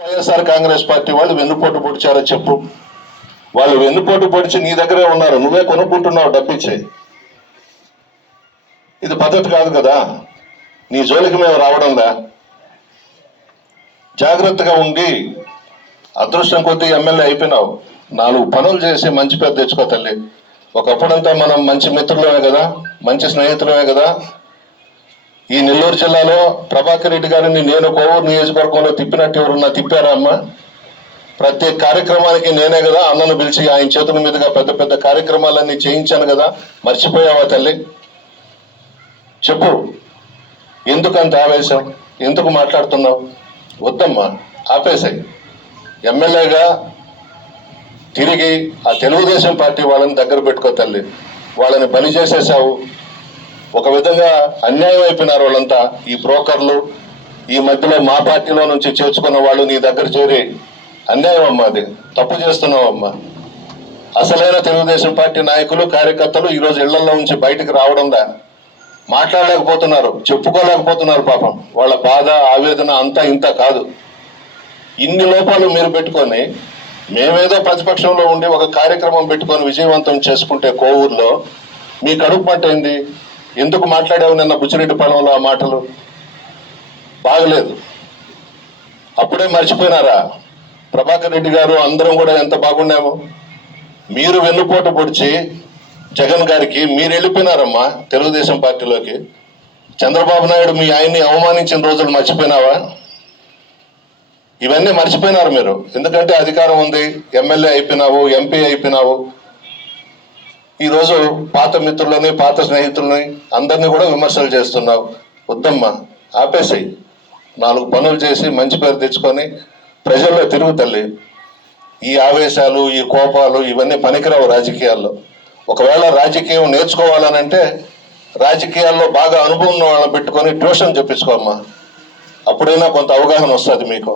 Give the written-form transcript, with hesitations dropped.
YSR Congress party వాళ్ళు వెన్నుపోటు పొడిచారో చెప్పు. వాళ్ళు వెన్నుపోటు పొడిచి నీ దగ్గరే ఉన్నారు, నువ్వే కొనుక్కుంటున్నావు డబ్బిచ్చే. ఇది పద్ధతి కాదు కదా. నీ జోలికి మేము రావడంలా. జాగ్రత్తగా ఉండి అదృష్టం కొద్దీ ఎమ్మెల్యే అయిపోయినావు. 4 పనులు చేసి మంచి పేరు తెచ్చుకో తల్లి. ఒకప్పుడంతా మనం మంచి మిత్రులమే కదా, మంచి స్నేహితులమే కదా. ఈ నెల్లూరు జిల్లాలో ప్రభాకర్ రెడ్డి గారిని నేను కోవూరు నియోజకవర్గంలో తిప్పినట్టు ఎవరున్నా తిప్పారా అమ్మ? ప్రతి కార్యక్రమానికి నేనే కదా అన్నను పిలిచి ఆయన చేతుల మీదుగా పెద్ద పెద్ద కార్యక్రమాలన్నీ చేయించాను కదా. మర్చిపోయావా తల్లి? చెప్పు, ఎందుకంత ఆవేశం? ఎందుకు మాట్లాడుతున్నావు? వద్దమ్మా, ఆపేసాయి. ఎమ్మెల్యేగా తిరిగి ఆ తెలుగుదేశం పార్టీ వాళ్ళని దగ్గర పెట్టుకో తల్లి. వాళ్ళని బలి చేసేసావు. ఒక విధంగా అన్యాయం అయిపోయినారు వాళ్ళంతా. ఈ బ్రోకర్లు, ఈ మధ్యలో మా పార్టీలో నుంచి చేర్చుకున్న వాళ్ళు నీ దగ్గర చేరి అన్యాయం అమ్మా, అది తప్పు చేస్తున్నావు అమ్మా. అసలైన తెలుగుదేశం పార్టీ నాయకులు, కార్యకర్తలు ఈరోజు ఇళ్లలో నుంచి బయటకు రావడంలా, మాట్లాడలేకపోతున్నారు, చెప్పుకోలేకపోతున్నారు. పాపం వాళ్ళ బాధ, ఆవేదన అంతా ఇంత కాదు. ఇన్ని లోపాలు మీరు పెట్టుకొని మేమేదో ప్రతిపక్షంలో ఉండి ఒక కార్యక్రమం పెట్టుకొని విజయవంతం చేసుకుంటే కోవూరులో మీ కడుపు పట్టైంది. ఎందుకు మాట్లాడావు నిన్న బుచ్చిరెడ్డిపాలెంలో ఆ మాటలు? బాగలేదు. అప్పుడే మర్చిపోయినారా? ప్రభాకర్ రెడ్డి గారు అందరం కూడా ఎంత బాగున్నాము. మీరు వెన్నుపోటు పొడిచి జగన్ గారికి మీరు వెళ్ళిపోయినారమ్మా తెలుగుదేశం పార్టీలోకి. చంద్రబాబు నాయుడు మీ ఆయన్ని అవమానించిన రోజులు మర్చిపోయినావా? ఇవన్నీ మర్చిపోయినారు మీరు. ఎందుకంటే అధికారం ఉంది, ఎమ్మెల్యే అయిపోయినావు, ఎంపీ అయిపోయినావు. ఈరోజు పాత మిత్రులని, పాత స్నేహితులని అందరినీ కూడా విమర్శలు చేస్తున్నావు. వద్దమ్మా, ఆపేసాయి. 4 పనులు చేసి మంచి పేరు తెచ్చుకొని ప్రజల్లో తిరుగు తల్లి. ఈ ఆవేశాలు, ఈ కోపాలు ఇవన్నీ పనికిరావు రాజకీయాల్లో. ఒకవేళ రాజకీయం నేర్చుకోవాలనంటే రాజకీయాల్లో బాగా అనుభవం ఉన్న వాళ్ళని పెట్టుకొని ట్యూషన్ చెప్పించుకోమ్మా. అప్పుడైనా కొంత అవగాహన వస్తుంది మీకు.